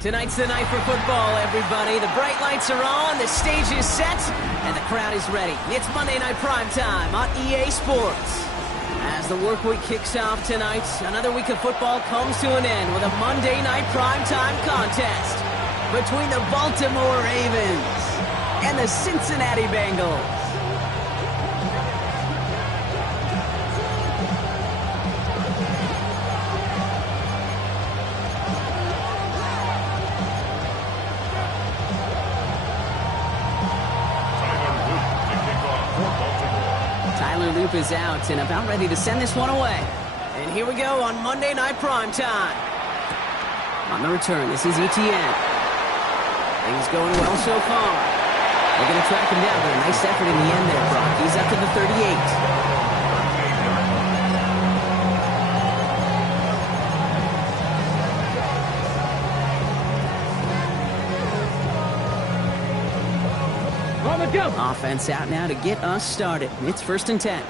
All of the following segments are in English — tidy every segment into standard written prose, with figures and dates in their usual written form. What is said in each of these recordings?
Tonight's the night for football, everybody. The bright lights are on, the stage is set, and the crowd is ready. It's Monday Night Primetime on EA Sports. As the work week kicks off tonight, another week of football comes to an end with a Monday Night Primetime contest between the Baltimore Ravens and the Cincinnati Bengals. Is out and about ready to send this one away. And here we go on Monday Night Primetime. On the return, this is ETN. Things going well so far. They're going to track him down, but a nice effort in the end there, Brock. He's up to the 38. Offense out now to get us started. It's 1st and 10.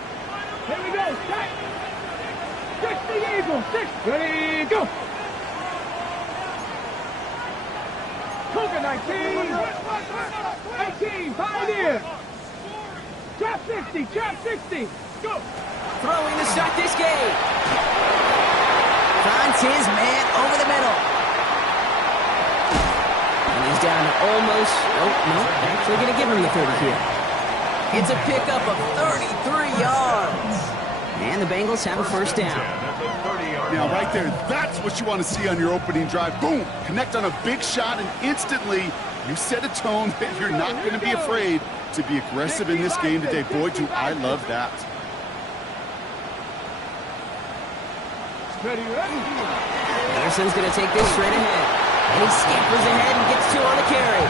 Here we go. Set. 60 Eagles. 6. Ready, go. Cougar 19. 18. Pioneer. Trap 60. Trap 60. Go. Throwing to start this game. Finds his man over the middle. He's down to almost, actually going to give him the 30 here. It's a pickup of 33 yards. And the Bengals have a first down. Now, right there, that's what you want to see on your opening drive. Boom! Connect on a big shot, and instantly you set a tone that you're not going to be afraid to be aggressive in this game today. Boy, do I love that. Anderson's going to take this straight ahead. And he scampers ahead and gets 2 on the carry.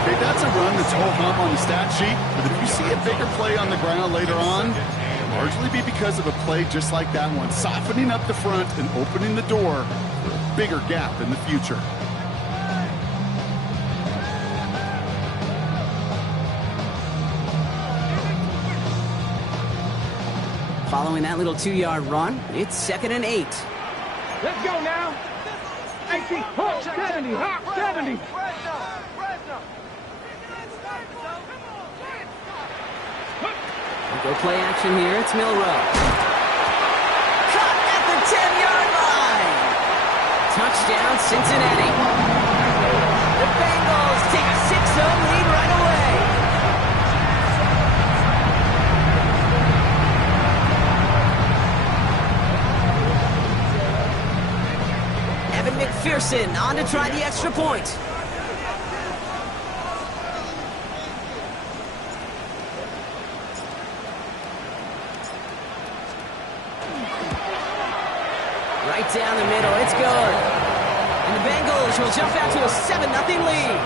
Okay, that's a run that's whole hump on the stat sheet. But if you see a bigger play on the ground later on, it'll largely be because of a play just like that one, softening up the front and opening the door for a bigger gap in the future. Following that little 2-yard run, it's 2nd and 8. Let's go now. 80, Hawk 70, Hawk 70. Go play action here. It's Milrow. Caught at the 10-yard line. Touchdown, Cincinnati. The Bengals take a 6-0 lead right away. Evan McPherson on to try the extra point. Right down the middle, it's good. And the Bengals will jump out to a 7-0 lead.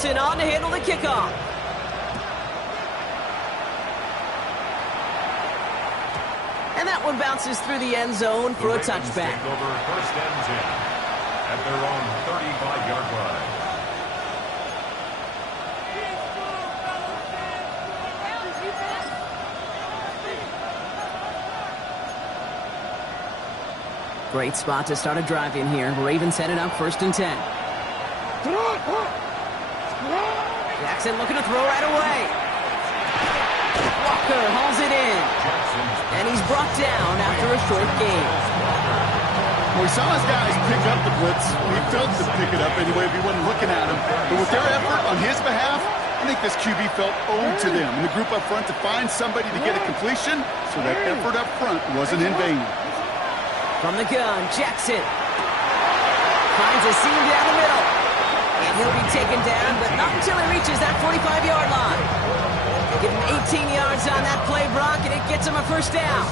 On to handle the kickoff. And that one bounces through the end zone for a touchback. Take over 1st and 10 at their own 35-yard line. Great spot to start a drive in here. Ravens headed up 1st and 10. Jackson looking to throw right away. Walker hauls it in. And he's brought down after a short gain. Well, we saw his guys pick up the blitz. We felt to pick it up anyway if he wasn't looking at him. But with their effort on his behalf, I think this QB felt owed to them. And the group up front to find somebody to get a completion, so that effort up front wasn't in vain. From the gun, Jackson finds a seam down the middle. And he'll be taken down, but not until he reaches that 45-yard line. Give him 18 yards on that play, Brock, and it gets him a first down.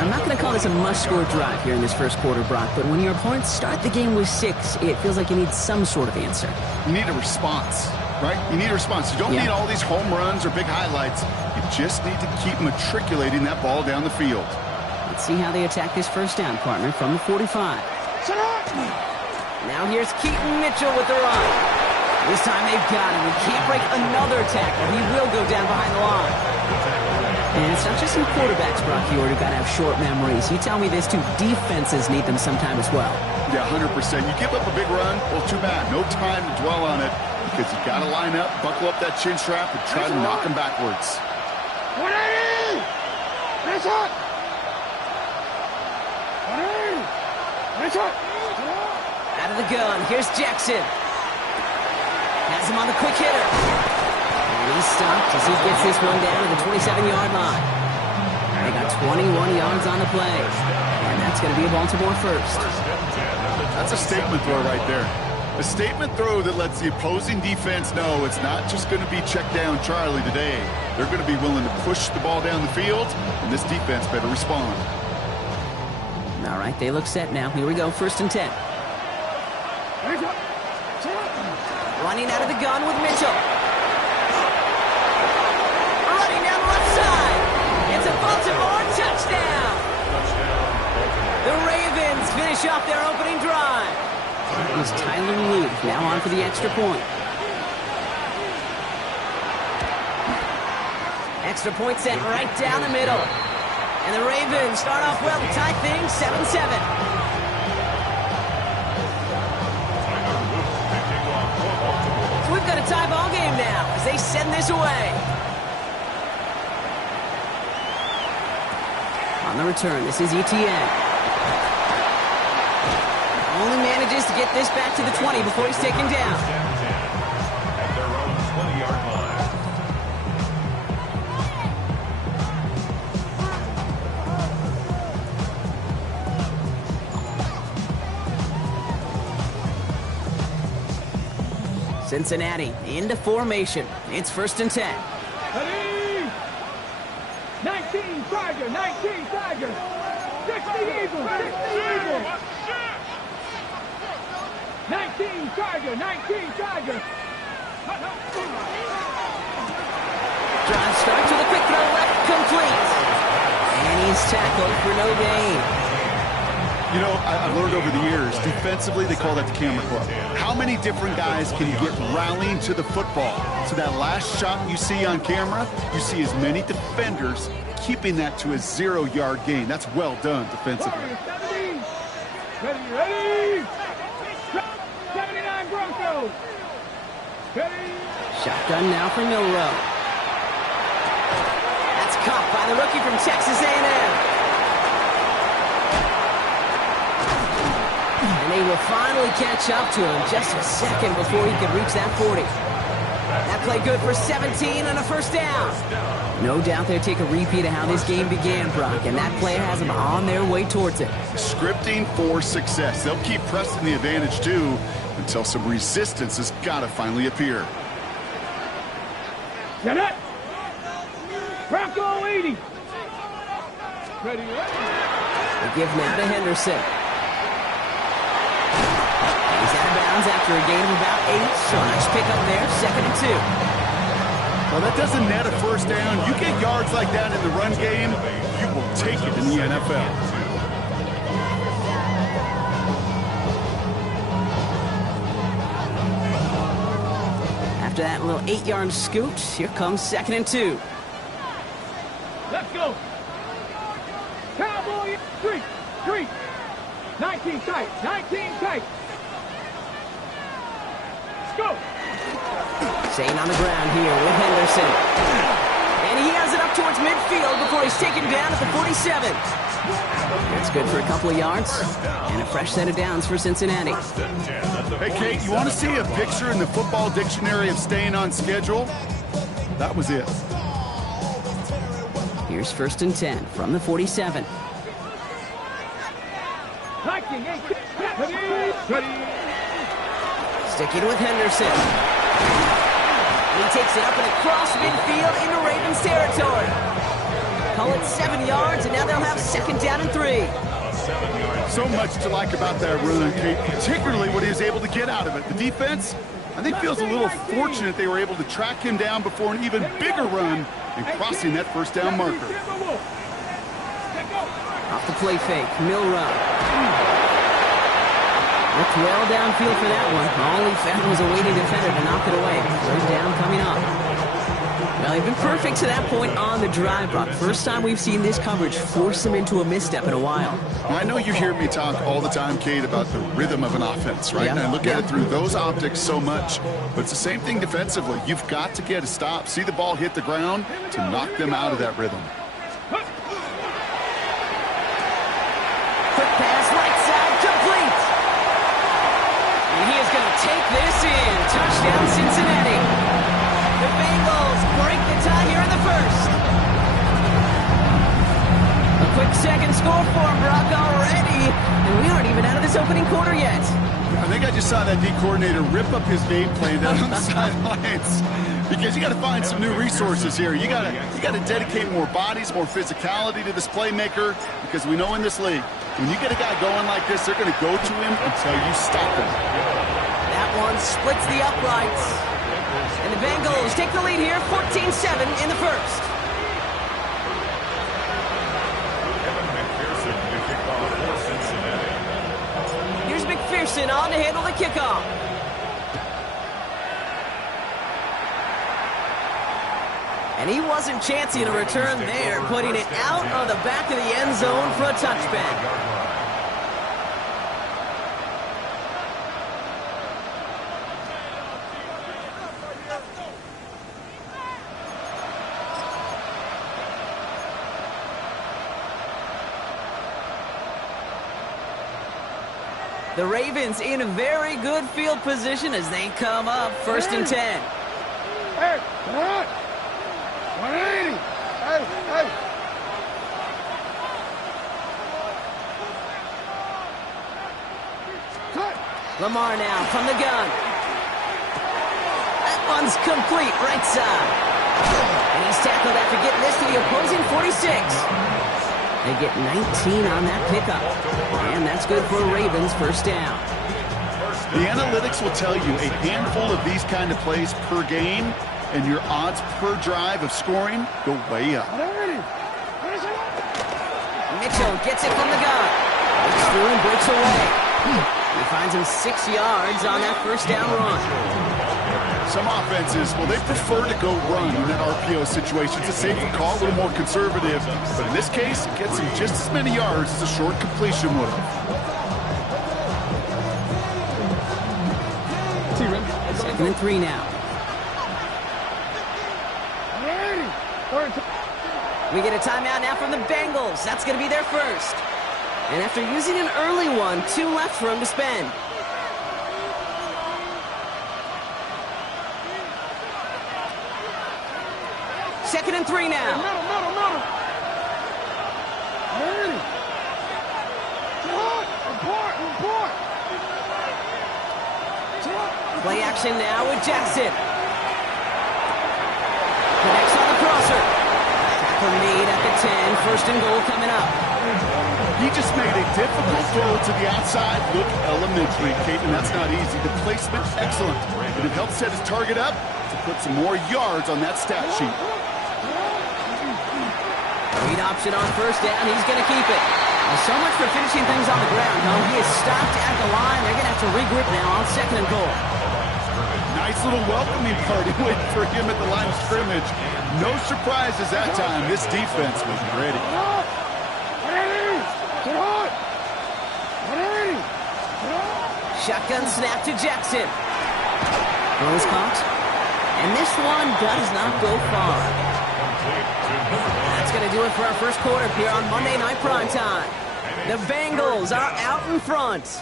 I'm not going to call this a must-score drive here in this first quarter, Brock, but when your opponents start the game with 6, it feels like you need some sort of answer. You need a response. right? You need a response. You don't need all these home runs or big highlights. You just need to keep matriculating that ball down the field. Let's see how they attack this first down, partner, from the 45. Now here's Keaton Mitchell with the run. This time they've got him. He can't break another tackle. He will go down behind the line. And it's not just some quarterbacks, Brock, who got to have short memories. You tell me this too. Defenses need them sometime as well. Yeah, 100%. You give up a big run, well, too bad. No time to dwell on it because you got to line up, buckle up that chin strap, and try to knock them backwards. 180! Nice hot! 180! Nice hot! Out of the gun, here's Jackson. Has him on the quick hitter. And he's stopped as he gets this one down to the 27-yard line. They got 21 yards on the play. And that's going to be a Baltimore first. That's a statement throw right there. A statement throw that lets the opposing defense know it's not just going to be check down Charlie today. They're going to be willing to push the ball down the field, and this defense better respond. All right, they look set now. Here we go, 1st and 10. Running out of the gun with Mitchell. Running down the left side. It's a Baltimore touchdown. The Ravens finish off their opening drive. It was Tyler Luke now on for the extra point. Extra point sent right down the middle. And the Ravens start off well to tie things 7-7. We've got a tie ball game now as they send this away. On the return, this is Etienne. Only manages to get this back to the 20 before he's taken down. At their own 20-yard line. Cincinnati into formation. It's 1st and 10. Ready? 19 Tiger, 19 Tiger. 60 Eagles, 60 Eagles. 19 Tiger, 19 Tiger. Drive starts with a quick throw left, complete. And he's tackled for no gain. You know, I've learned over the years, defensively, they call that the camera club. How many different guys can you get rallying to the football? So that last shot you see on camera, you see as many defenders keeping that to a 0-yard gain. That's well done defensively. 70. Ready? 79 Broncos. Ready? Shotgun now for Milrow. That's caught by the rookie from Texas A&M. And they will finally catch up to him just a second before he could reach that 40. That play good for 17 and a first down. No doubt they'll take a repeat of how this game began, Brock, and that play has them on their way towards it. Scripting for success. They'll keep pressing the advantage, too, until some resistance has got to finally appear. Get it. Bronco 80. Ready? They give now to Henderson. He's out of bounds after a gain of about 8, so nice pick up there, 2nd and 2. Well, that doesn't net a first down. You get yards like that in the run game, you will take it in the NFL. After that little 8-yard scoot, here comes 2nd and 2. Let's go. Cowboy 3. 19 tight. 19 tight. Let's go. Staying on the ground here with Henderson. And he has it up towards midfield before he's taken down at the 47. That's good for a couple of yards. And a fresh set of downs for Cincinnati. Hey, Kate, you want to see a picture in the football dictionary of staying on schedule? That was it. Here's 1st and 10 from the 47. Sticking with Henderson. He takes it up and across midfield into Ravens territory. Call it 7 yards, and now they'll have 2nd down and 3. So much to like about that run, Kate, particularly what he was able to get out of it. The defense, I think feels a little fortunate they were able to track him down before an even bigger run and crossing that first down marker. Off the play fake, Milrow. Looked well downfield for that one. All he found was a waiting defender to knock it away. Third down coming up. Well, they've been perfect to that point on the drive, Brock. First time we've seen this coverage force them into a misstep in a while. I know you hear me talk all the time, Kate, about the rhythm of an offense, right? Yeah. And I look at it through those optics so much. But it's the same thing defensively. You've got to get a stop, see the ball hit the ground to knock them out of that rhythm. Quick pass, right side, complete. And he is going to take this in. Touchdown, Cincinnati. The Bengals break the tie here in the first. A quick second score for him, Brock, already. And we aren't even out of this opening quarter yet. I think I just saw that D coordinator rip up his game plan down on the sidelines. Because you got to find some new resources here. You got to dedicate more bodies, more physicality to this playmaker. Because we know in this league, when you get a guy going like this, they're going to go to him until you stop him. That one splits the uprights. And the Bengals take the lead here, 14-7 in the first. Here's McPherson on to handle the kickoff. And he wasn't chancing a return there, putting it out of the back of the end zone for a touchback. The Ravens in a very good field position as they come up first and 10. Hey, what? 180. Hey, hey. Cut. Lamar now from the gun. That one's complete, right side. And he's tackled after getting this to the opposing 46. They get 19 on that pickup. And that's good for Ravens first down. The analytics will tell you a handful of these kind of plays per game, and your odds per drive of scoring go way up. Mitchell gets it from the gun. Looks through and breaks away. He finds him 6 yards on that first down run. Some offenses, well, they prefer to go run in that RPO situation. It's a safer call, a little more conservative. But in this case, it gets him just as many yards as a short completion would have. Second and 3 now. We get a timeout now from the Bengals. That's going to be their first. And after using an early one, 2 left for him to spend. Second and 3 now. Middle. Ready. Report. Play action now with Jackson. Connects on the crosser. Tackle made at the 10. First and goal coming up. He just made a difficult throw to the outside look elementary, Kate, and that's not easy. The placement, excellent. And it helped set his target up to put some more yards on that stat sheet. Read option on first down. He's going to keep it. Well, so much for finishing things on the ground, huh? He is stopped at the line. They're going to have to regroup now on second and goal. Nice little welcoming party waiting for him at the line of scrimmage. No surprises that time. This defense was ready. Shotgun snap to Jackson. Throws caught. And this one does not go far. That's going to do it for our first quarter here on Monday Night Primetime. The Bengals are out in front.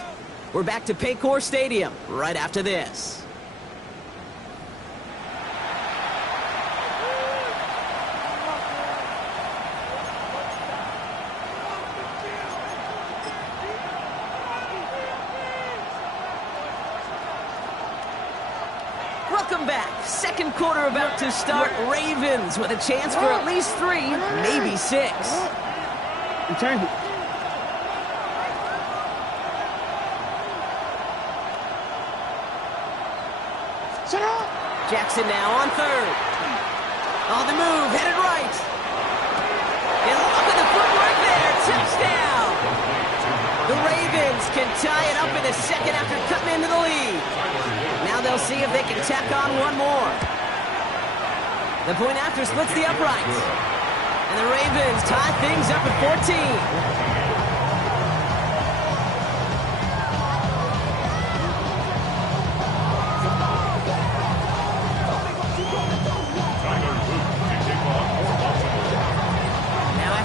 We're back to Paycor Stadium right after this. Welcome back. Second quarter about to start. Ravens with a chance for at least 3, maybe 6. Change it. takes it now on third. On the move, headed right. And look at the footwork there. Touchdown. The Ravens can tie it up in the second after cutting into the lead. Now they'll see if they can tack on one more. The point after splits the uprights. And the Ravens tie things up at 14.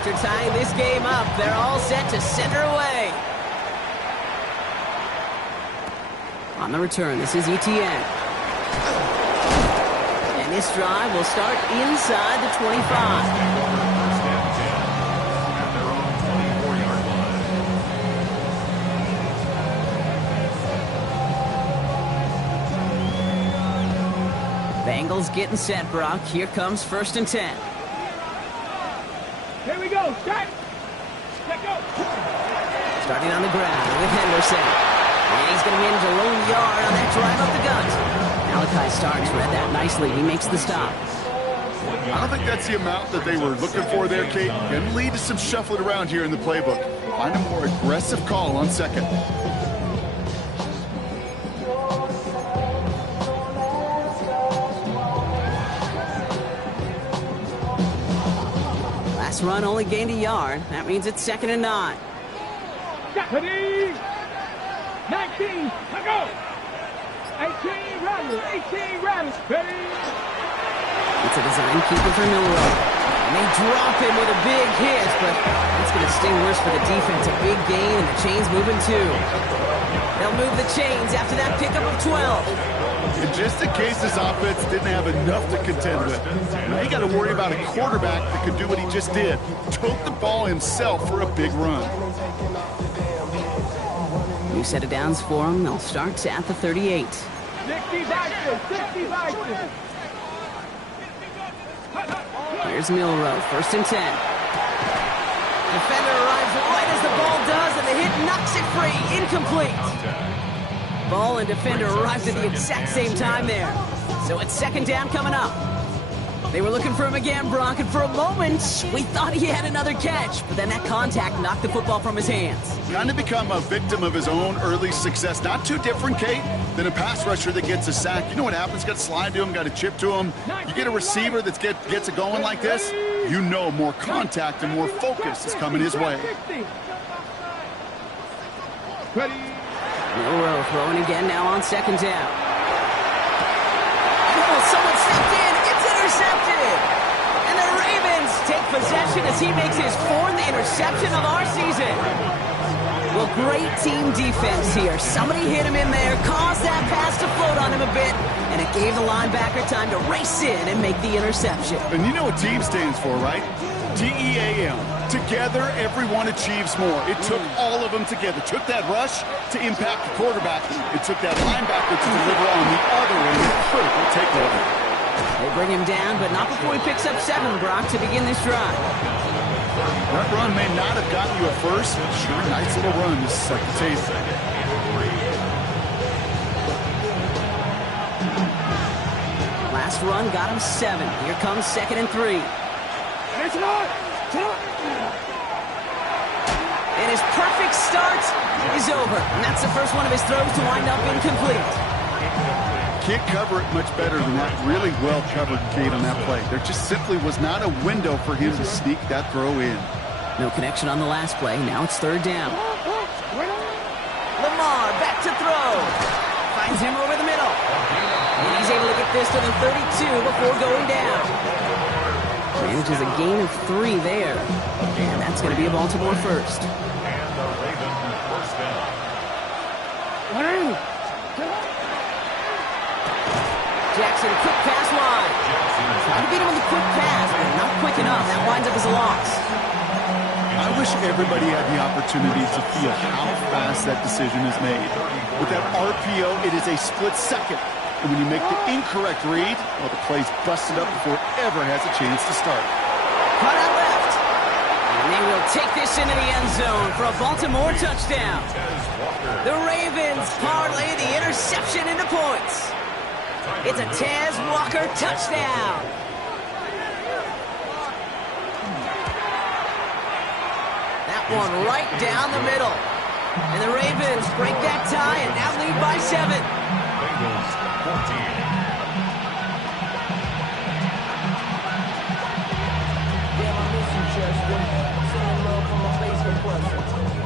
After tying this game up, they're all set to center away. On the return, this is ETN. And this drive will start inside the 25. First and 10 at their own 24-yard line. Bengals getting set, Brock. Here comes 1st and 10. Here we go. Start. Let go. Starting on the ground with Henderson. And he's going to manage a lone yard on that drive up the gut. Malachi Starks read that nicely. He makes the stop. I don't think that's the amount that they were looking for there, Kate. Can lead to some shuffling around here in the playbook. Find a more aggressive call on second. Last run only gained a yard. That means it's 2nd and 9. Ready. 19. Let go. 18. Rattle. 18. Rattle. Ready. It's a design keeper for Milroe. And they drop him with a big hit, but it's going to sting worse for the defense. A big gain, and the chain's moving too. They'll move the chains after that pickup of 12. And just in case this offense didn't have enough to contend with, now you got to worry about a quarterback that could do what he just did. Tote the ball himself for a big run. New set of downs for him. They'll start at the 38. 60 Vikings. Here's Milroe, 1st and 10. Defender arrives right as the ball does, and the hit knocks it free. Incomplete. Ball and defender arrived at the exact same time there. So it's 2nd down coming up. They were looking for him again, Brock, and for a moment, we thought he had another catch. But then that contact knocked the football from his hands. Kind of become a victim of his own early success. Not too different, Kate, than a pass rusher that gets a sack. You know what happens? Got to slide to him, got to chip to him. You get a receiver that gets it going like this, you know more contact and more focus is coming his way. Ready. Milroe throwing again now on 2nd down. Oh, someone stepped in. It's intercepted. And the Ravens take possession as he makes his 4th interception of our season. Well, great team defense here. Somebody hit him in there, caused that pass to float on him a bit, and it gave the linebacker time to race in and make the interception. And you know what team stands for, right? TEAM. Together, everyone achieves more. It took all of them together. It took that rush to impact the quarterback. It took that linebacker to deliver on the other end. Critical takeaway. They bring him down, but not before he picks up 7, Brock, to begin this drive. That run may not have gotten you a first, but sure, nice little run to set the table. Last run got him 7. Here comes 2nd and 3. It's not. And his perfect start is over. And that's the first one of his throws to wind up incomplete. Can't cover it much better than that. Really well covered, Kate, on that play. There just simply was not a window for him to sneak that throw in. No connection on the last play. Now it's 3rd down. Lamar back to throw. Finds him over the middle. And he's able to get this to the 32 before going down. Manages a gain of 3 there. And that's going to be a Baltimore first. And the Ravens first down. Jackson, quick pass wide. Trying to beat him with a quick pass, but not quick enough. That winds up as a loss. I wish everybody had the opportunity to feel how fast that decision is made. With that RPO, it is a split second. And when you make the incorrect read, well, the play's busted up before it ever has a chance to start. Cut out left. And they will take this into the end zone for a Baltimore touchdown. The Ravens parlay the interception into points. It's a Taz Walker touchdown. That one right down the middle. And the Ravens break that tie and now lead by 7. Bengals 14. Damn, I miss you, Chester. Sending love from my face compressor.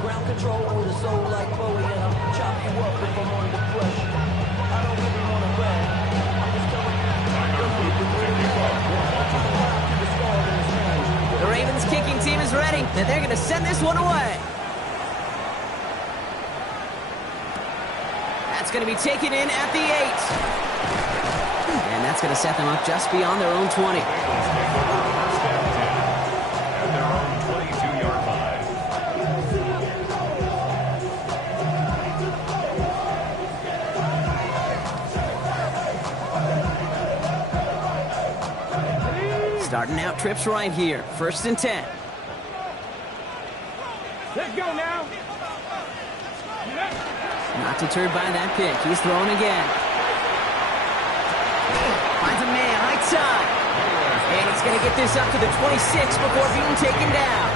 Ground control with a soul like Bowie, and I'll chop you up if I'm under pressure. I don't really want to brag. I'm just telling you. The Ravens kicking team is ready, and they're going to send this one away. That's going to be taken in at the 8. And that's going to set them up just beyond their own 20. Bengals take over first and 10 at their own 22-yard line. Starting out trips right here. First and 10. Let's go now. Not deterred by that pick. He's throwing again. Finds a man right side. And he's going to get this up to the 26 before being taken down.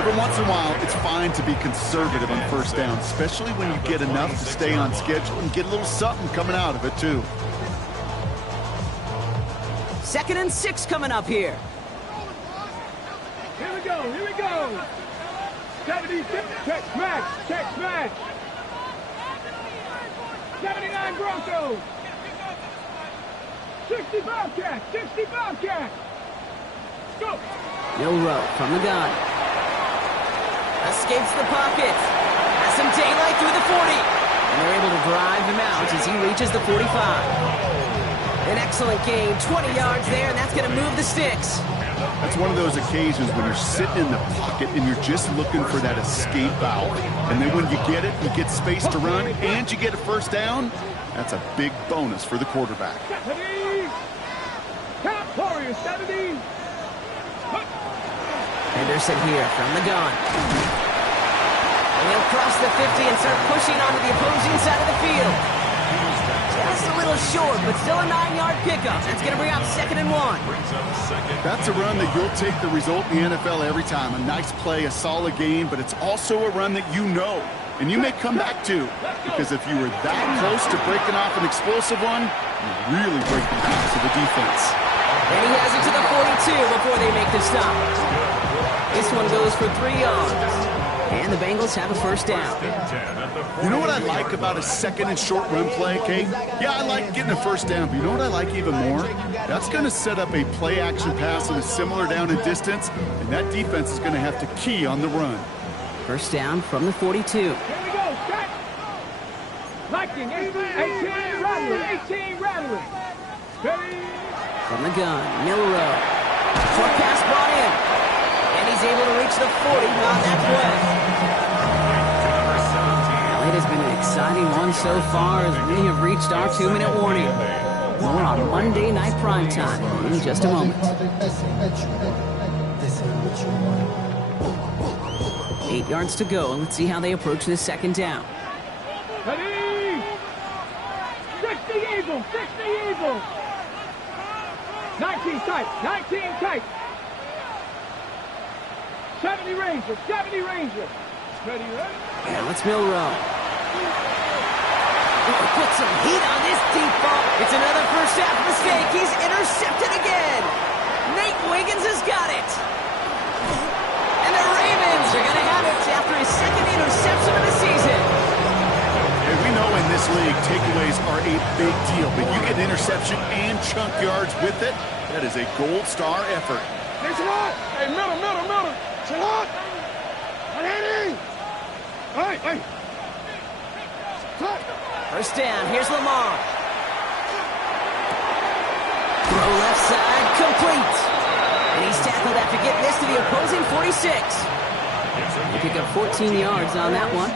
Every once in a while, it's fine to be conservative on first down, especially when you get enough to stay on schedule and get a little something coming out of it, too. 2nd and 6 coming up here. Here we go, here we go. 76, check smash, check smash. 79 Broncos. 60 Bobcats, 60 Bobcats. Go. Milrow from the gun. Escapes the pocket. Has some daylight through the 40. And they're able to drive him out as he reaches the 45. An excellent gain, 20 yards there, and that's going to move the sticks. That's one of those occasions when you're sitting in the pocket and you're just looking for that escape valve. And then when you get it, you get space to run, and you get a first down, that's a big bonus for the quarterback. 70. Top Warriors, 70. Henderson here from the gun. And he'll cross the 50 and start pushing onto the opposing side of the field. Just a little short, but still a 9-yard pickup. That's going to bring out 2nd and 1. That's a run that you'll take the result in the NFL every time. A nice play, a solid game, but it's also a run that you know, and you may come back to. Because if you were that close to breaking off an explosive one, you really break the backs of the defense. And he has it to the 42 before they make the stop. This one goes for 3 yards. And the Bengals have a first down. You know what I like about a 2nd and short run play, Kate? Yeah, I like getting a first down, but you know what I like even more? That's going to set up a play-action pass on a similar down and distance, and that defense is going to have to key on the run. First down from the 42. Here we go, set. Liking, 18 rattling, 18 rattling. Steady. From the gun, Milrow. Short pass brought in. And he's able to reach the 40 on that play. Well, it has been an exciting one so far as we have reached our 2-minute warning. More on Monday Night Primetime in just a moment. 8 yards to go. Let's see how they approach this 2nd down. Ready. 60 Eagles, 60 Eagles. 19 tight, 19 tight. 70 Rangers, 70 Rangers. Ready, ready? Yeah, let's Milrow. Put some heat on this deep ball. It's another first half mistake. He's intercepted again. Nate Wiggins has got it. And the Ravens are going to have it after his 2nd interception of the season. And we know in this league, takeaways are a big deal, but you get an interception and chunk yards with it. That is a gold star effort. There's a lot. Hey, middle. Salot! Ready! Hey, hey! First down, here's Lamar. Throw left side, complete. And he's tackled after getting this to the opposing 46. They pick up 14 yards on that one.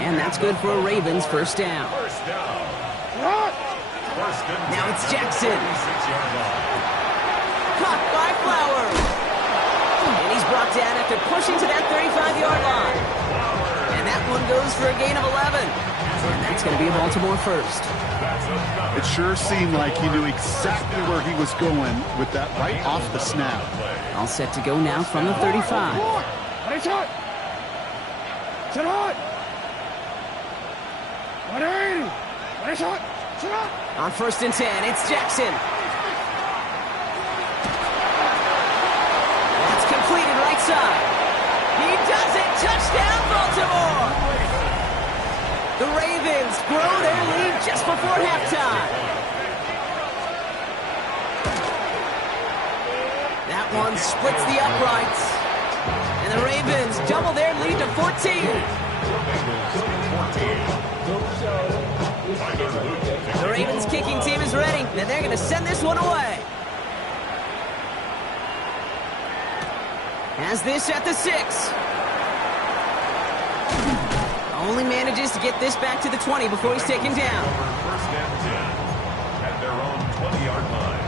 And that's good for a Ravens first down. Now it's Jackson. Caught by Flowers. And he's brought down after pushing to that 35-yard line. And that one goes for a gain of 11. And that's going to be a Baltimore first. It sure seemed like he knew exactly where he was going with that right off the snap. All set to go now from the 35. On 1st and 10, it's Jackson. That's completed right side. He does it! Touchdown, Baltimore! The Ravens grow their lead just before halftime. That one splits the uprights. And the Ravens double their lead to 14. The Ravens kicking team is ready, and they're going to send this one away. Has this at the 6. Only manages to get this back to the 20 before he's taken down. First and 10 at their own 20-yard line.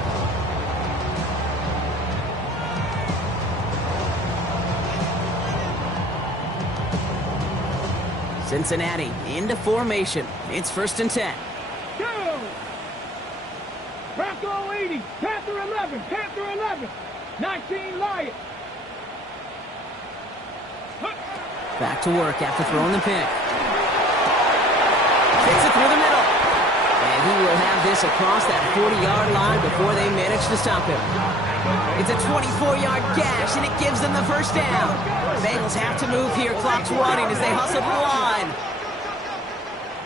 Cincinnati into formation. It's 1st and 10. Go! Bronco 80, Panther 11, Panther 11, 19 Lions. Back to work after throwing the pick. Gets it through the middle. And he will have this across that 40-yard line before they manage to stop him. It's a 24-yard gash, and it gives them the first down. The Bengals have to move here. Clock's running as they hustle to the line.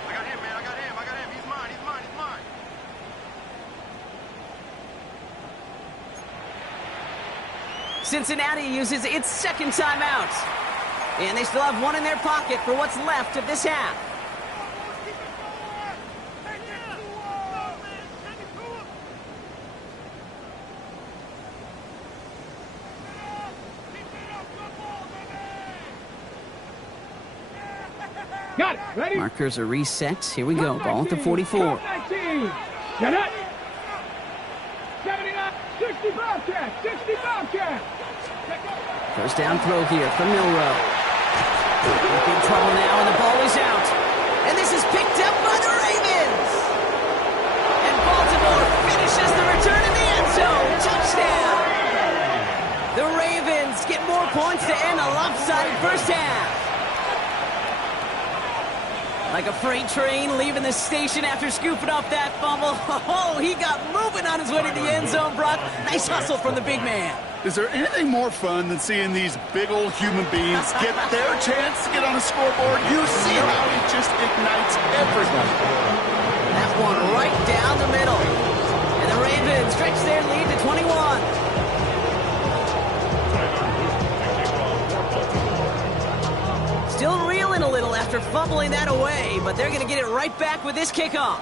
I got him, man. I got him. He's mine. Cincinnati uses its second timeout. And they still have one in their pocket for what's left of this half. Got it. Ready? Markers are reset. Here we go. Ball at the 44. 19. Get it. 79. 60 Bobcat. 60 Bobcat. First down throw here from Milrow. Big trouble now, and the ball is out. And this is picked up by the Ravens. And Baltimore finishes the return in the end zone. Touchdown. The Ravens get more points to end a lopsided first half. Like a freight train leaving the station after scooping up that fumble. Oh, he got moving on his way to the end zone, Brock. Nice hustle from the big man. Is there anything more fun than seeing these big old human beings get their chance to get on a scoreboard? You see how it just ignites everybody. That one right down the middle. And the Ravens stretch their lead to 21. Still reeling a little after fumbling that away, but they're going to get it right back with this kickoff.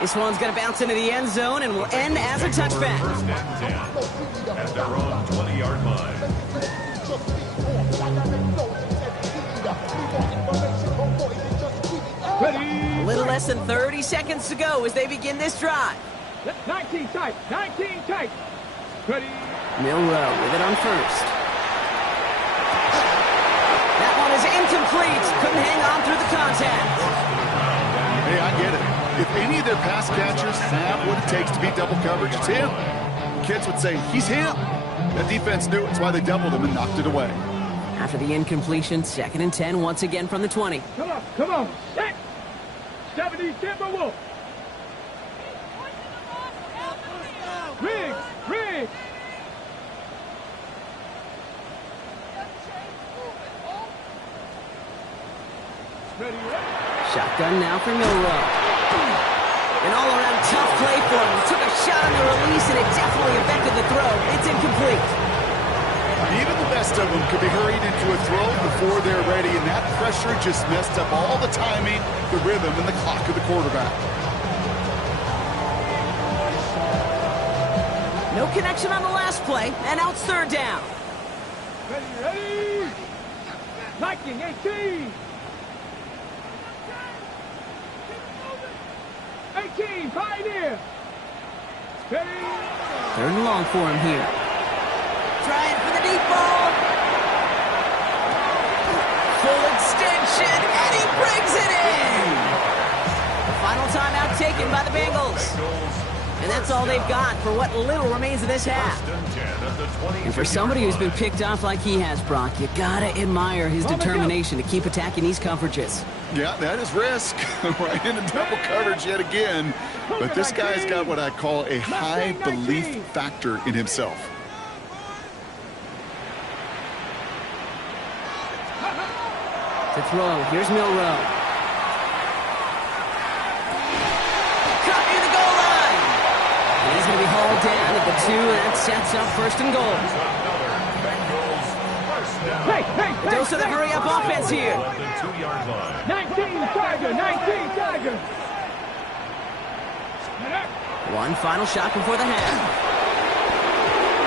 This one's going to bounce into the end zone and will end as a touchback. First and 10 at their own 20-yard line. Ready. A little less than 30 seconds to go as they begin this drive. 19 tight. 19 tight. Ready. Milrow with it on first. That one is incomplete. Couldn't hang on through the contact. Hey, I get it. If any of their pass catchers have what it takes to beat double coverage, it's him. Kids would say, he's him. That defense knew it. That's why they doubled him and knocked it away. After the incompletion, 2nd and 10 once again from the 20. Come on. Set. 70 Timberwolf. Riggs. Ready. Shotgun now for Milrow. An all-around tough play for him. He took a shot on the release, and it definitely affected the throw. It's incomplete. Even the best of them could be hurried into a throw before they're ready, and that pressure just messed up all the timing, the rhythm, and the clock of the quarterback. No connection on the last play, and now it's 3rd down. Ready. Liking 18. 18, Pioneer. Ready. 3rd and long for him here. Trying for the deep ball. Full extension, Final timeout taken by the Bengals. And that's all they've got for what little remains of this half. And for somebody who's been picked off like he has, Brock, you gotta admire his determination to keep attacking these coverages. Yeah, that is risk. Right into double coverage yet again. But this guy's got what I call a high belief factor in himself. To throw, here's Milrow. Cut near the goal line. And he's going to be hauled down at the 2, and that sets up first and goal. A dose of the hurry-up offense here. 19 Tiger, 19 Tiger. One final shot before the half.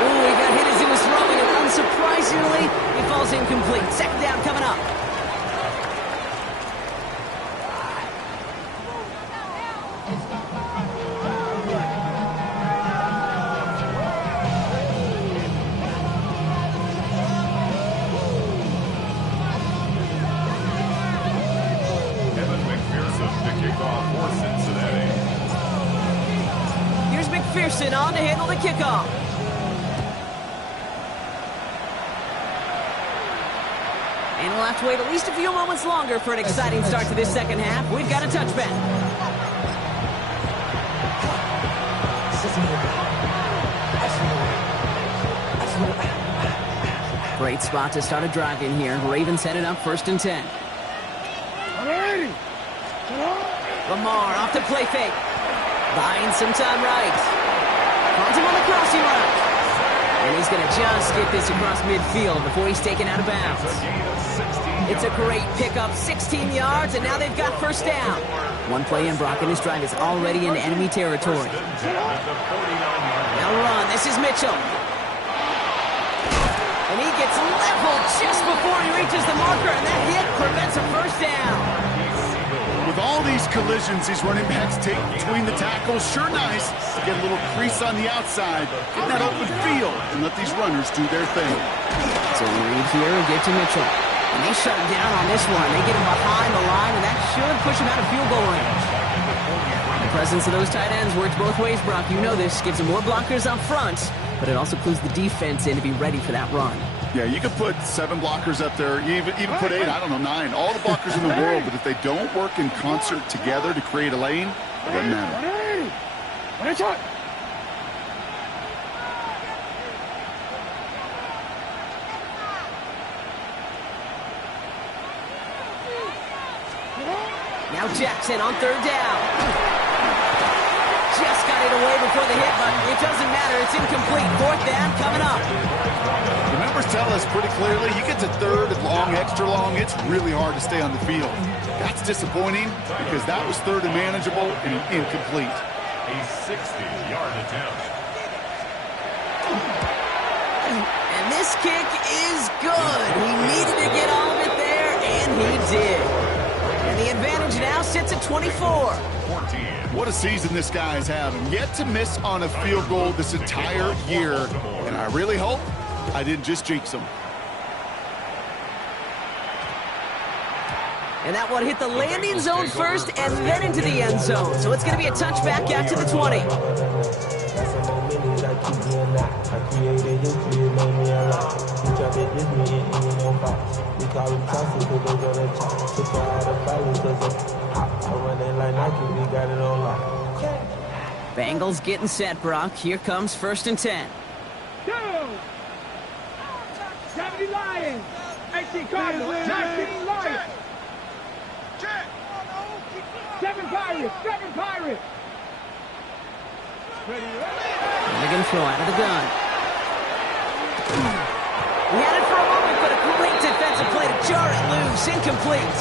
Ooh, he got hit as he was throwing, and unsurprisingly, he falls incomplete. Second down coming up. McPherson on to handle the kickoff. And we'll have to wait at least a few moments longer for an exciting start to this second half. We've got a touchback. Great spot to start a drive in here. Ravens headed up 1st and 10. Lamar off to play fake. Buying some time right. Finds him on the crossing route. And he's going to just get this across midfield before he's taken out of bounds. It's a great pickup, 16 yards, and now they've got first down. One play in, Brock, and his drive is already in enemy territory. Now run, this is Mitchell. And he gets leveled just before he reaches the marker, and that hit prevents a first down. With all these collisions, these running backs take between the tackles. Sure nice to get a little crease on the outside, get that open field, and let these runners do their thing. So we read here and get to Mitchell. And they shut him down on this one. They get him behind the line, and that should push him out of field goal range. The presence of those tight ends works both ways, Brock. You know this. Gives them more blockers up front, but it also clues the defense in to be ready for that run. Yeah, you could put 7 blockers up there, even put 8, I don't know, 9. All the blockers in the world, but if they don't work in concert together to create a lane, it doesn't matter. Now Jackson on 3rd down. Just got it away before the hit, but it doesn't matter. It's incomplete. 4th down coming up. The numbers tell us pretty clearly, you get to 3rd and long, extra long, it's really hard to stay on the field. That's disappointing because that was 3rd and manageable and incomplete. A 60-yard attempt. And this kick is good. He needed to get all of it there, and he did. And the advantage now sits at 24. 14. What a season this guy is having. Yet to miss on a field goal this entire year. And I really hope I didn't just jinx him. And that one hit the landing zone first and then into the end zone. So it's going to be a touchback out to the 20. Bengals getting set, Brock. Here comes 1st and 10. 70 Lions, 18 Cardinals, 19 Lions. 7 Pirates, 7 Pirates. Milligan throw out of the gun. He had it for a moment, but a great defensive play to jar it loose. Incomplete.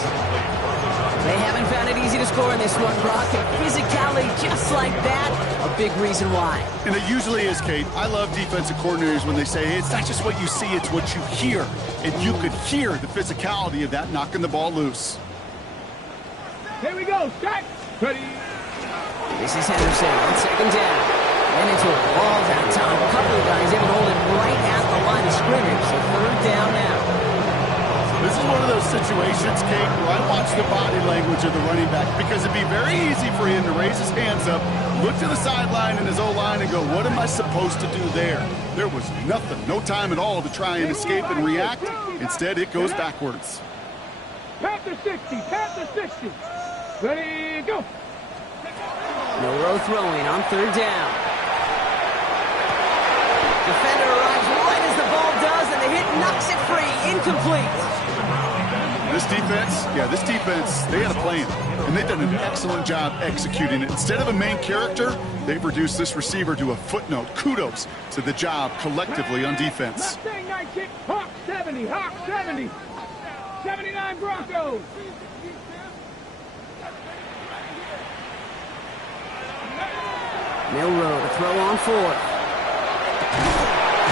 They haven't found it easy to score in this one, Brock. And physicality just like that, a big reason why. And it usually is, Kate. I love defensive coordinators when they say, hey, it's not just what you see, it's what you hear. And you could hear the physicality of that knocking the ball loose. Here we go, Scott. Ready. This is Henderson on 2nd down. And into a ball that time. A couple of guys able to hold it right at the line of scrimmage. So 3rd down now. This is one of those situations, Kate, where I watch the body language of the running back because it'd be very easy for him to raise his hands up, look to the sideline in his O-line and go, what am I supposed to do there? There was nothing, no time at all to try and escape and react. Instead, it goes backwards. Panther 60, Panther 60. Ready, go. Milroe throwing on third down. Defender arrives right as the ball does, and the hit knocks it free. Incomplete. This defense, they had a plan, and they've done an excellent job executing it. Instead of a main character, they've reduced this receiver to a footnote. Kudos to the job collectively on defense. Mustang 19, Hawk 70, Hawk 70. 79 Broncos. Milroe to throw on fourth.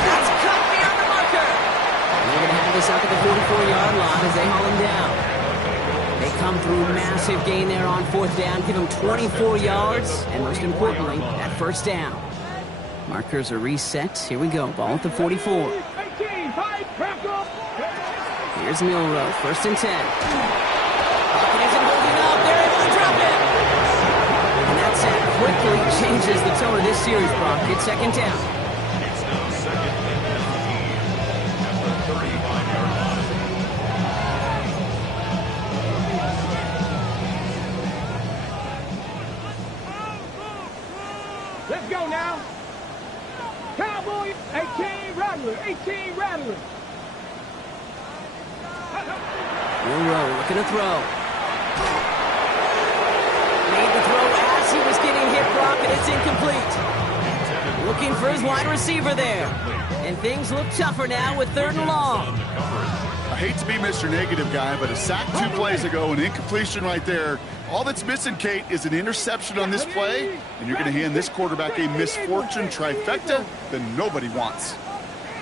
That's cut beyond the marker. They're going to have this up at the 44-yard line as they haul him down. They come through massive gain there on fourth down, give them 24 yards, and most importantly, that first down. Markers are reset. Here we go. Ball at the 44. 18, 5 Broncos. Here's Milroe, first and 10. Pocket isn't holding up. They're able to drop it. And that sack quickly changes the tone of this series, Brock. It's second down. It's now second and 15 at the 35-yard line. Let's go now. Cowboys, 18 Rattler, 18 Rattler. Milroe looking to throw. Made the throw as he was getting hit, Brock, and it's incomplete. Looking for his wide receiver there. And things look tougher now with third and long. I hate to be Mr. Negative Guy, but a sack 2 plays ago, an incompletion right there. All that's missing, Kate, is an interception on this play, and you're going to hand this quarterback a misfortune trifecta that nobody wants.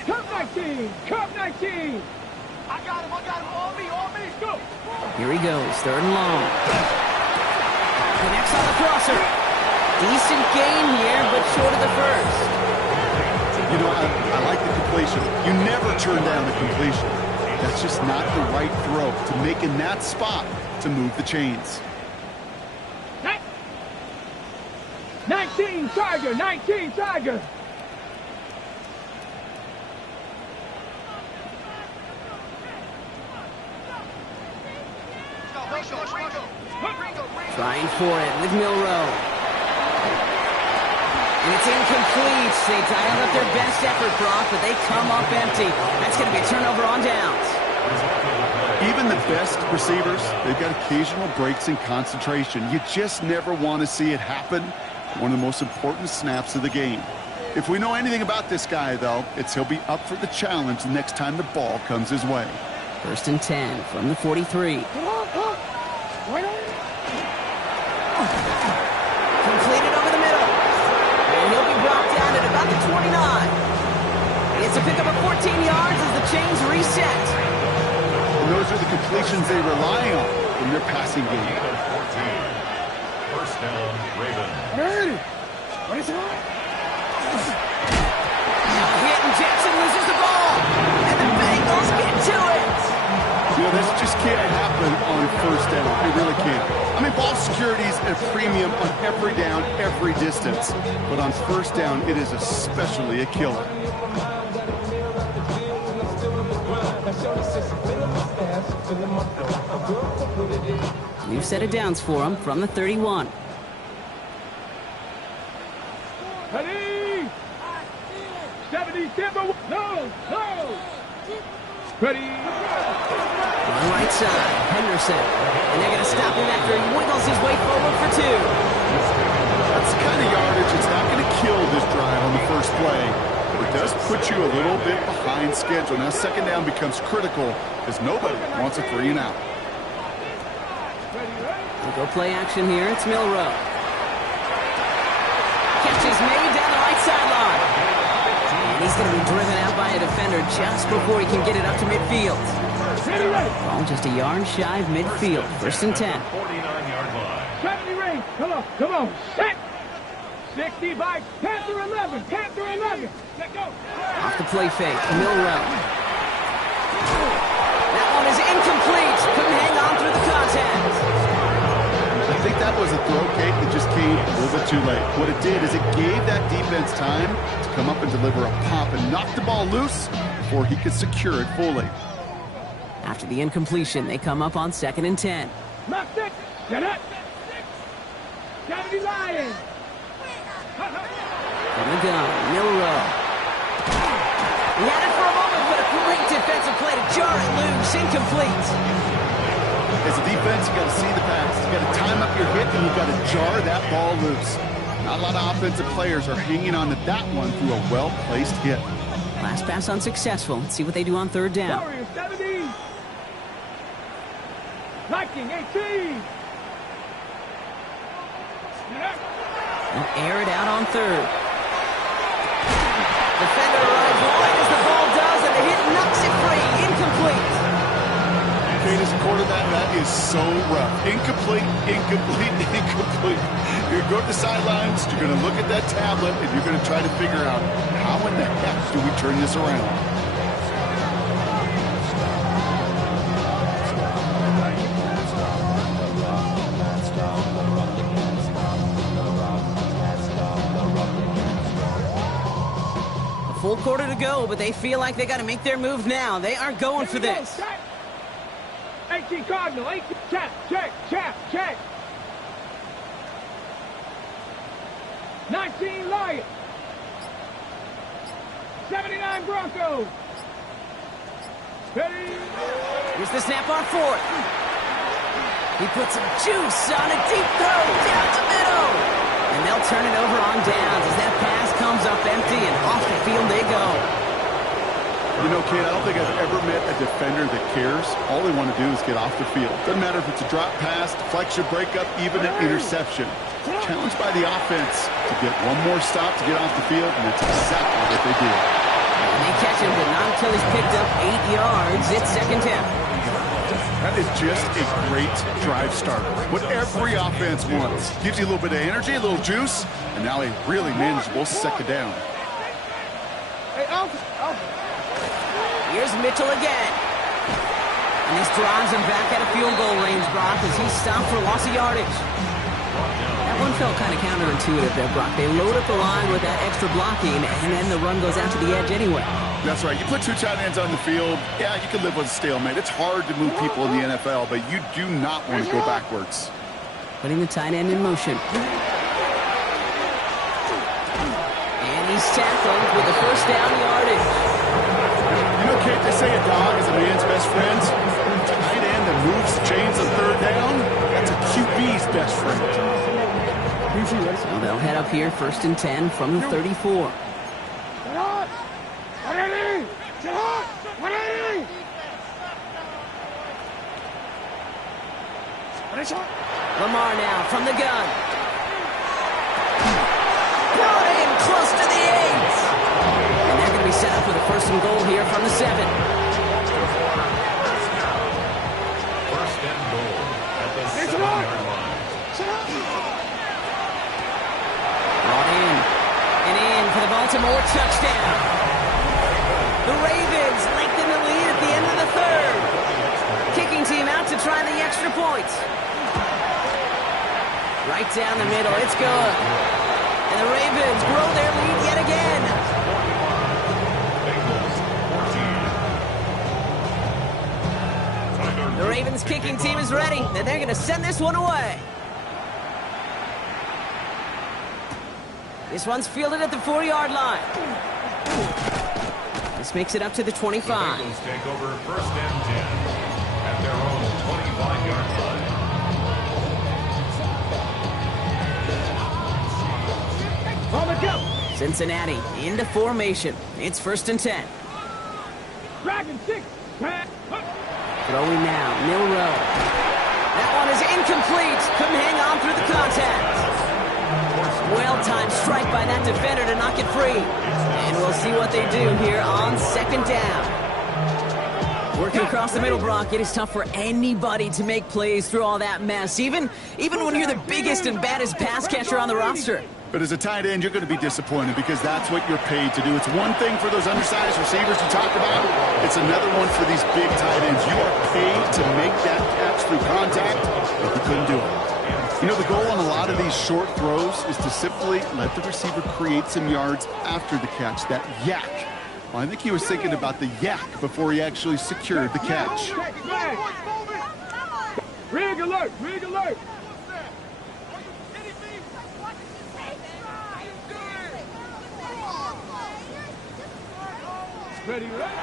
Cup 19, Cup 19. I got him, on me, go. Here he goes, third and long. Connects on the crosser. Decent gain here, but short of the first. You know, I like the completion. You never turn down the completion. That's just not the right throw to make in that spot to move the chains. 19 Tiger, 19 Tiger. Trying for it with Milroe. And it's incomplete. They dialed up their best effort, Brock, but they come up empty. That's going to be a turnover on downs. Even the best receivers, they've got occasional breaks in concentration. You just never want to see it happen. One of the most important snaps of the game. If we know anything about this guy, though, it's he'll be up for the challenge the next time the ball comes his way. First and 10 from the 43. Completed over the middle. And he'll be brought down at about the 29. It's a pickup of 14 yards as the chains reset. And those are the completions they rely on in their passing game. First down, Ravens. What is it? Hit and Jackson loses the ball. And the Bengals get to it. You know, this just can't happen on first down. It really can't. I mean, ball security is a premium on every down, every distance. But on first down, it is especially a killer. New set of downs for him from the 31. Ready? 77. No. Ready? On the right side, Henderson. And they're going to stop him after he wiggles his way forward for 2. That's the kind of yardage that's not going to kill this drive on the first play. It does put you a little bit behind schedule. Now second down becomes critical as nobody wants a 3 and out. We'll go play action here. It's Milroe. Catch is made down the right sideline. And he's going to be driven out by a defender just before he can get it up to midfield. Ball just a yard shy of midfield. First and 10. 49-yard line. 70 range. Come on. Set. 65. Panther 11. Panther 11. Let go. Off the play fake. Milroe. That one one is incomplete. Couldn't hang on through the contact. I think that was a throw, Kate, that just came a little bit too late. What it did is it gave that defense time to come up and deliver a pop and knock the ball loose before he could secure it fully. After the incompletion, they come up on 2nd and 10. Mark six. Get up. 70 Lions. From the gun, Milrow. He had it for a moment, but a great defensive play to jar it loose. Incomplete. As a defense, you got to see the pass. You got to time up your hit, and you got to jar that ball loose. Not a lot of offensive players are hanging on to that one through a well-placed hit. Last pass unsuccessful. Let's see what they do on 3rd down. Warriors 70. Viking 18. They'll air it out on 3rd. Defender arrives wide as the ball does, and the hit knocks it free. Incomplete. Kate, as a quarterback, that is so rough. Incomplete, incomplete, incomplete. You're going to go to the sidelines, you're going to look at that tablet, and you're going to try to figure out how in the heck do we turn this around? Full quarter to go, but they feel like they got to make their move now. They aren't going for this. 18 Cardinal, 18 check. 19 Lions. 79 Broncos. Ready. Here's the snap on 4th. He puts some juice on a deep throw down the middle. And they'll turn it over on downs as that pass comes up empty, and off the field they go. You know, Kate, I don't think I've ever met a defender that cares. All they want to do is get off the field. Doesn't matter if it's a drop pass, deflection, breakup, even an interception. Challenged by the offense to get one more stop to get off the field, and that's exactly what they do. And they catch him, but not until he's picked up 8 yards. It's 2nd down. That is just a great drive starter. What every offense wants. Gives you a little bit of energy, a little juice, and now a really manageable 2nd down. Here's Mitchell again. And this drives him back at a field goal range, Brock, as he's stopped for loss of yardage. That one felt kind of counterintuitive there, Brock. They load up the line with that extra blocking, and then the run goes out to the edge anyway. That's right. You put 2 tight ends on the field, yeah, you can live with a stalemate. It's hard to move people in the NFL, but you do not want to go backwards. Putting the tight end in motion. And he's tackled with the 1st down yardage. You know, Kate, they say a dog is a man's best friend. A tight end that moves the chains on 3rd down, that's a QB's best friend. So they'll head up here, 1st and 10 from the 34. Lamar now from the gun. Brought in close to the 8. And they're going to be set up with a 1st and goal here from the 7. 1st and goal at the 7-yard line. Brought in for the Baltimore touchdown. The Ravens lengthen the lead at the end of the 3rd. Kicking team out to try the extra point. Right down the middle, it's good. And the Ravens grow their lead yet again. The Ravens kicking team is ready, and they're going to send this one away. This one's fielded at the 4-yard line. This makes it up to the 25. The Bengals take over 1st and 10 at their own 25-yard line. On the go. Cincinnati into formation. It's 1st and 10. Dragon 6. Throwing now, Milrow. That one is incomplete. Couldn't hang on through the contact. Well-timed strike by that defender to knock it free. And we'll see what they do here on 2nd down. Working across the middle, Brock, it is tough for anybody to make plays through all that mess, even when you're the biggest and baddest pass catcher on the roster. But as a tight end, you're going to be disappointed because that's what you're paid to do. It's one thing for those undersized receivers you talk about. It's another one for these big tight ends. You are paid to make that catch through contact, but you couldn't do it. You know, the goal on a lot of these short throws is to simply let the receiver create some yards after the catch, that yak. Well, I think he was thinking about the yak before he actually secured the catch. Rig alert! Rig alert! Ready, right?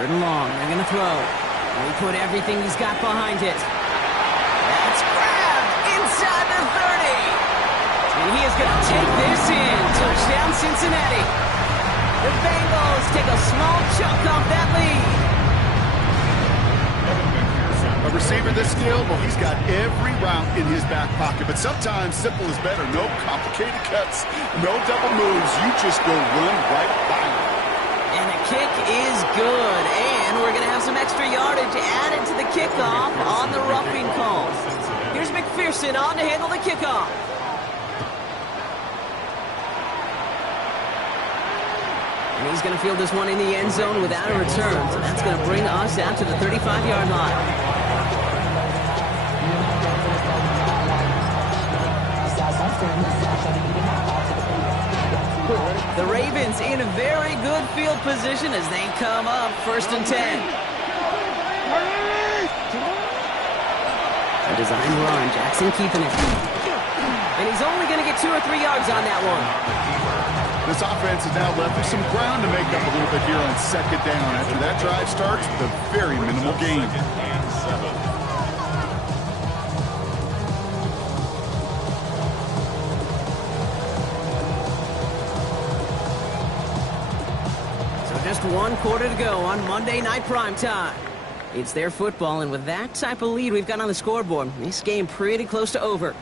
3rd and long. They're going to throw. And he put everything he's got behind it. That's grabbed inside the 30. And he is going to take this in. Touchdown, Cincinnati. The Bengals take a small chunk off that lead. A receiver this skilled, well, he's got every route in his back pocket. But sometimes simple is better. No complicated cuts, no double moves. You just go run right by him. And the kick is good. And we're going to have some extra yardage added to the kickoff on the roughing call. Here's McPherson on to handle the kickoff. And he's going to field this one in the end zone without a return. So that's going to bring us out to the 35-yard line. The Ravens in a very good field position as they come up 1st and 10. A design run, Jackson keeping it. And he's only going to get 2 or 3 yards on that one. This offense is now left with some ground to make up a little bit here on 2nd down. After that drive starts with a very minimal gain. Just 1 quarter to go on Monday Night Primetime. It's their football, and with that type of lead we've got on the scoreboard, this game pretty close to over.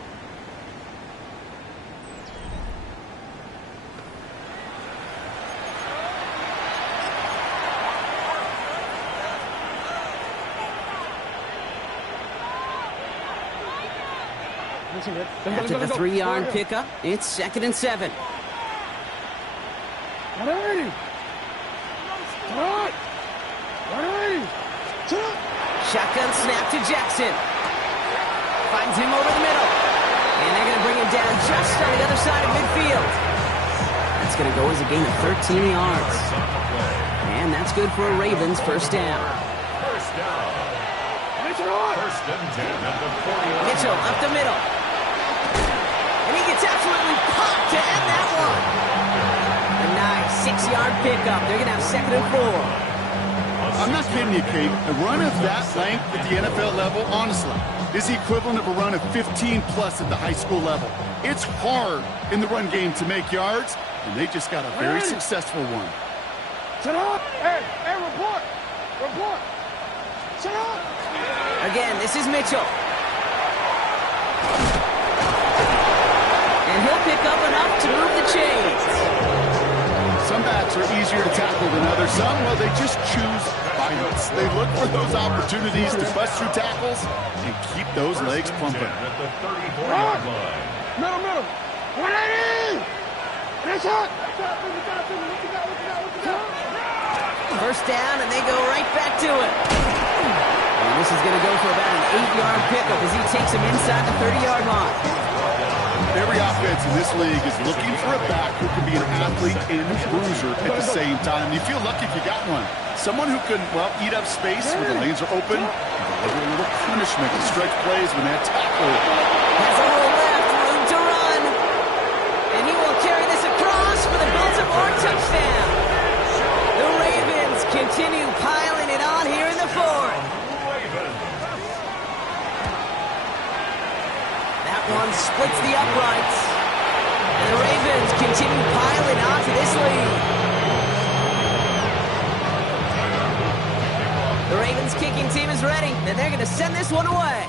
After the 3-yard pickup, it's 2nd and 7. Shotgun snap to Jackson. Finds him over the middle. And they're going to bring him down just on the other side of midfield. That's going to go as a gain of 13 yards. And that's good for a Ravens 1st down. Mitchell up the middle. And he gets absolutely popped to end that one. A nice 6-yard pickup. They're going to have 2nd and 4. I'm not kidding you, Kate. A run of that length at the NFL level, honestly, is the equivalent of a run of 15-plus at the high school level. It's hard in the run game to make yards, and they just got a very successful one. Shut up! Hey, report! Report! Shut up! Again, this is Mitchell. And he'll pick up enough to move the chains. Some backs are easier to tackle than others. Some, well, they just choose violence. They look for those opportunities to bust through tackles and keep those legs pumping. At the 34-yard line. Middle. 180! Nice shot! 1st down, and they go right back to it. And this is going to go for about an 8-yard pickup as he takes him inside the 30-yard line. Every offense in this league is looking for a back who can be an athlete and a bruiser at the same time. You feel lucky if you got one. Someone who can, well, eat up space when the lanes are open and deliver a little punishment to stretch plays when that tackle. Has a little left, room to run. And he will carry this across for the Baltimore touchdown. The Ravens continue piling it on here in the 4th. One splits the uprights. And the Ravens continue piling on to this lead. The Ravens kicking team is ready, and they're going to send this one away.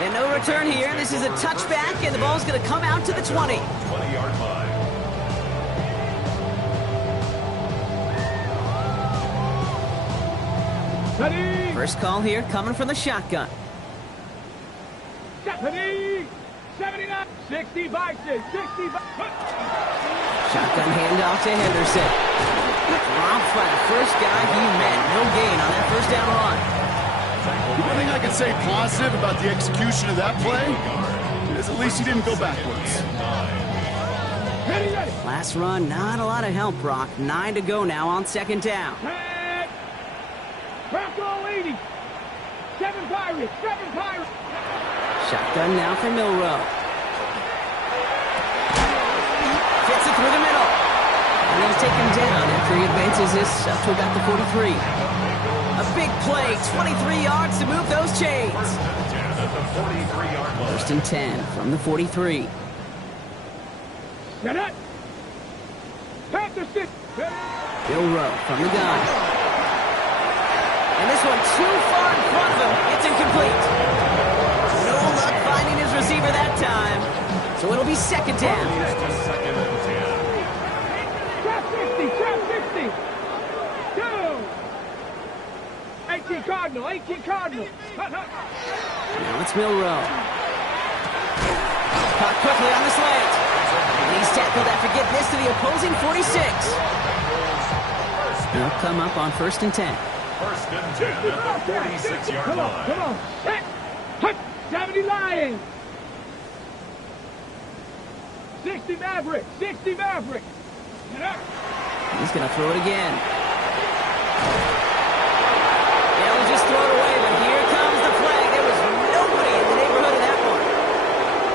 And no return here. This is a touchback, and the ball's going to come out to the 20. 20-yard line. Ready? First call here coming from the shotgun. Got Ready? 79, 60 by 6, 60 by... Shotgun handoff to Henderson. Dropped by the first guy he met. No gain on that first down run. The one thing I can say positive about the execution of that play is at least he didn't go backwards. Ready, ready. Last run, not a lot of help, Brock. 9 to go now on second down. Head. Bronco 80. 7 Pirates, 7 Pirates. Shotgun now for Milrow. Gets it through the middle. And they'll take him down after he advances this up to about the 43. A big play, 23 yards to move those chains. First and 10 from the 43. Set up. Panther 6. Milrow from the gun. And this one too far in front of him. It's incomplete. No luck finding his receiver that time. So it'll be second down. Trap 60, trap 60. Go. 18 Cardinal, 18 Cardinal. Now it's Milrow. Caught quickly on the slant. And he's tackled after getting this to the opposing 46. They'll come up on first and 10. First and 10 at the 46-yard line. Come on. Set. Hut. 70 Lions. 60 Maverick. 60 Maverick. Get up. He's going to throw it again. They'll just throw it away, but here comes the flag. There was nobody in the neighborhood of that one.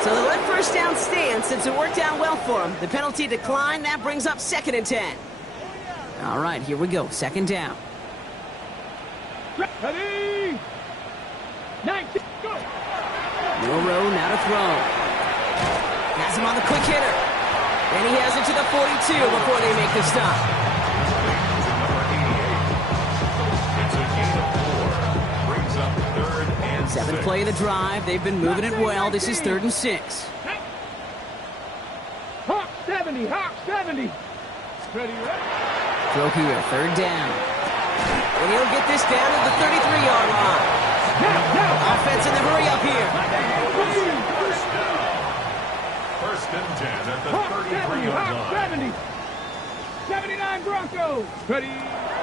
So they let first down stand since it worked out well for him. The penalty declined. That brings up second and 10. All right, here we go. Second down. Ready. 19. Go. Milrow now to throw. Has him on the quick hitter. Then he has it to the 42 before they make the stop. It's a gain of 4. Brings up third and 7th 6. play of the drive. They've been moving it well. This is third and 6. Hawk 70. Hawk 70. Ready, ready. Throw here, third down. And he'll get this down to the 33-yard line. Now. Offense in the hurry up here. First and 10 at the Hawk 70. 33-yard Hawk line. 70. 79 Broncos. Ready.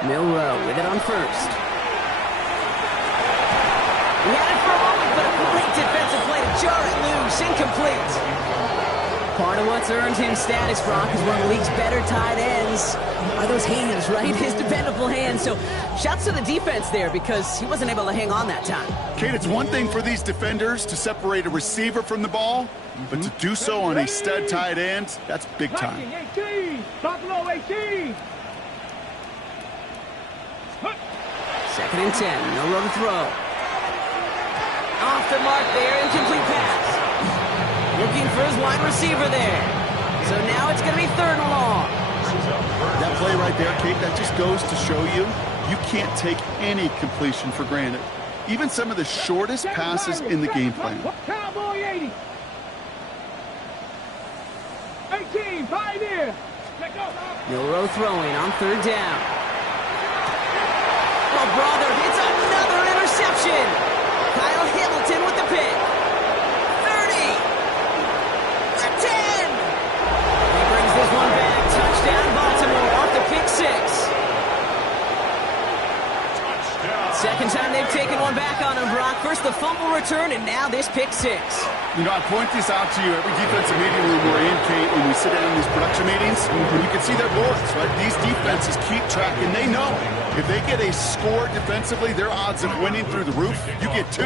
Milrow with it on first. He had it for a moment, but a great defensive play to jar it loose. Incomplete. Part of what's earned him status, Brock, is one of the league's better tight ends are those hands, right? His dependable hands. So shouts to the defense there because he wasn't able to hang on that time. Kate, it's one thing for these defenders to separate a receiver from the ball, but to do so on a stud tight end, that's big time. Viking 18. Buffalo 18. Second and 10. Milrow to throw. Off the mark there. Incomplete pass. Looking for his wide receiver there. So now it's going to be third and long. That play right there, Kate, that just goes to show you, you can't take any completion for granted. Even some of the shortest passes in the game plan. Cowboy 80. 18, Pioneer. Let go. Milrow throwing on third down. Oh, brother, it's another interception. Kyle Hamilton with the pick. 30. 10. He brings this one back. Touchdown, Baltimore off the pick 6. Second time they've taken one back on him, Brock. First the fumble return, and now this pick 6. You know, I point this out to you every defensive meeting room we're in, Kate, when we sit down in these production meetings, and you can see their boards, right? These defenses keep track, and they know if they get a score defensively, their odds of winning through the roof. You get 2,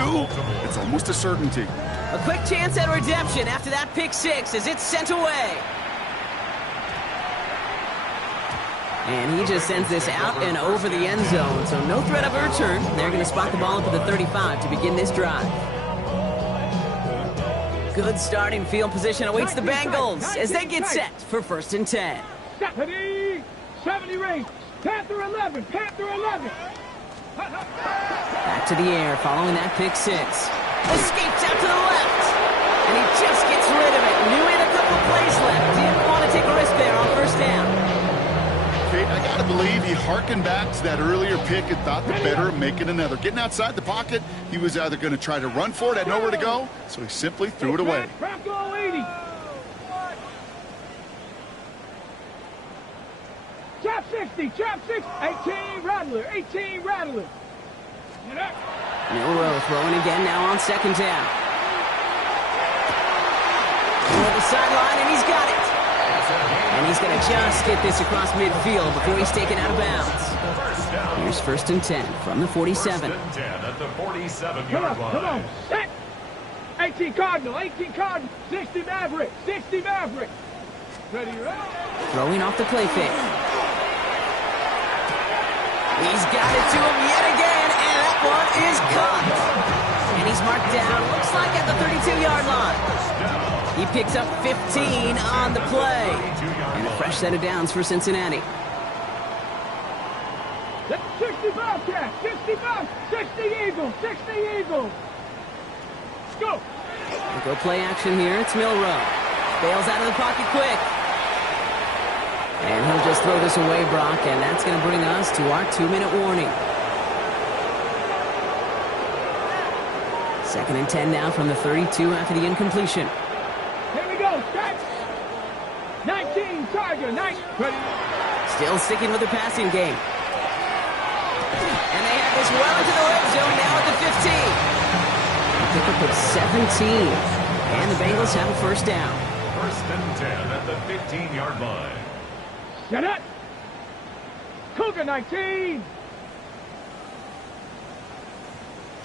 it's almost a certainty. A quick chance at redemption after that pick 6 as it's sent away. And he just sends this out and over the end zone, so no threat of a return. They're going to spot the ball up at the 35 to begin this drive. Good starting field position awaits the Bengals as they get set for first and 10. 70 range. Panther 11. Panther 11. Back to the air following that pick 6. Escapes out to the left. And he just gets rid of it. Knew he had a couple plays left. Didn't want to take a risk there on first down. Kate, I got to believe he harkened back to that earlier pick and thought the better of making another. Getting outside the pocket, he was either going to try to run for it, had nowhere to go, so he simply threw it away. Go 80. Chop 60, chop 60. 18 Rattler, 18 Rattler. Milrow throwing again now on second down. Toward the sideline, and he's got it. And he's going to just get this across midfield before he's taken out of bounds. Here's 1st and 10 from the 47. 1st and 10 at the 47-yard line. Come on, set. 18 Cardinal, 18 Cardinal. 60 Maverick, 60 Maverick. Ready, Throwing off the play fake. He's got it to him yet again, and that one is caught. And he's marked down, looks like at the 32-yard line. He picks up 15 on the play. And a fresh set of downs for Cincinnati. 60 Bobcats, 60 Bob, 60 Eagles, 60 Eagles. Go. We'll go play action here. It's Milrow. Bails out of the pocket quick. And he'll just throw this away, Brock, and that's going to bring us to our 2-minute warning. 2nd and 10 now from the 32 after the incompletion. Here we go, stretch. 19, Tiger, 9. Ready. Still sticking with the passing game. And they have this well into the red zone now at the 15. Pick up with 17. And the Bengals have a 1st down. 1st and 10 at the 15-yard line. Set up. Cougar 19.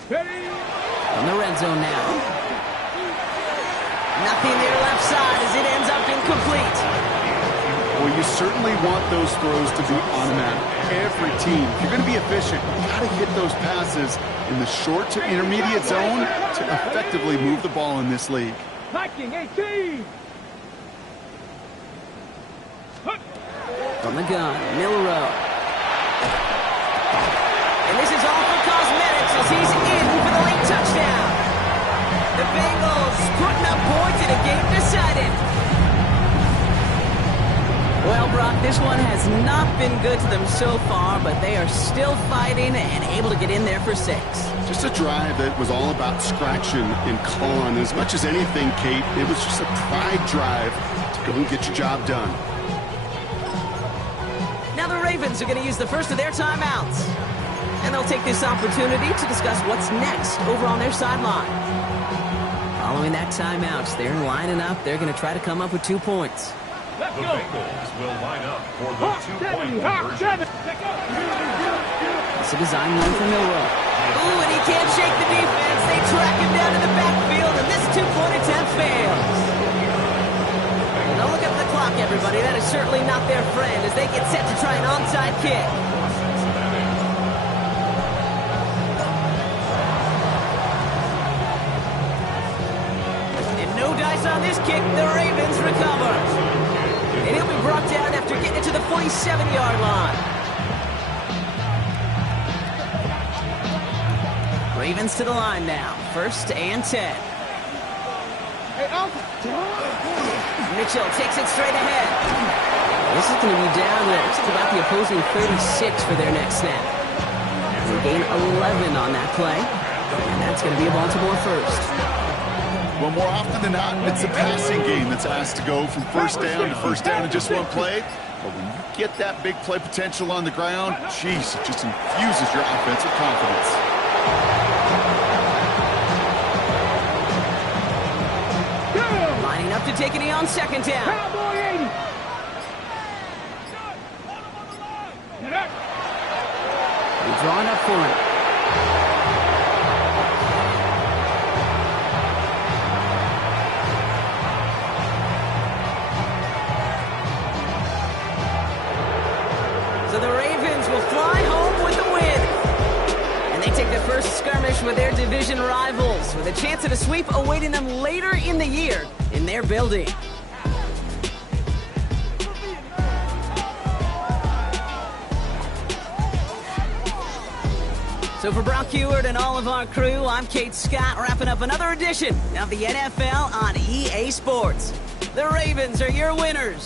Ready. On the red zone now. Nothing there left side as it ends up incomplete. Well, you certainly want those throws to be automatic. Every team, if you're going to be efficient, you got to hit those passes in the short to intermediate zone to effectively move the ball in this league. Viking 18. From the gun, Milrow. And this is all for cosmetics as he's in for the late touchdown. The Bengals putting up points in a game decided. Well, Brock, this one has not been good to them so far, but they are still fighting and able to get in there for 6. Just a drive that was all about scratching and clawing. As much as anything, Kate, it was just a pride drive to go and get your job done. Now the Ravens are going to use the first of their timeouts. And they'll take this opportunity to discuss what's next over on their sideline. Following that timeout, they're lining up. They're going to try to come up with 2 points. The Bengals will line up for the 2-point conversion. It's a design one for Milrow. Ooh, and he can't shake the defense. They track him down to the backfield, and this 2-point attempt fails. Now look at the clock, everybody. That is certainly not their friend as they get set to try an onside kick. And no dice on this kick. The Ravens recover. And he'll be brought down after getting it to the 47-yard line. Ravens to the line now. 1st and 10. Mitchell takes it straight ahead. This is going to be down there. It's about the opposing 36 for their next snap. They gain 11 on that play. And that's going to be a Baltimore 1st. Well, more often than not, it's the passing game that's asked to go from 1st down to 1st down in just one play. But when you get that big play potential on the ground, geez, it just infuses your offensive confidence. Lining up to take it on 2nd down. Cowboy 80. They're drawing up for it. So the Ravens will fly home with the win. And they take the first skirmish with their division rivals, with a chance at a sweep awaiting them later in the year in their building. So for Brock Heward and all of our crew, I'm Kate Scott, wrapping up another edition of the NFL on EA Sports. The Ravens are your winners.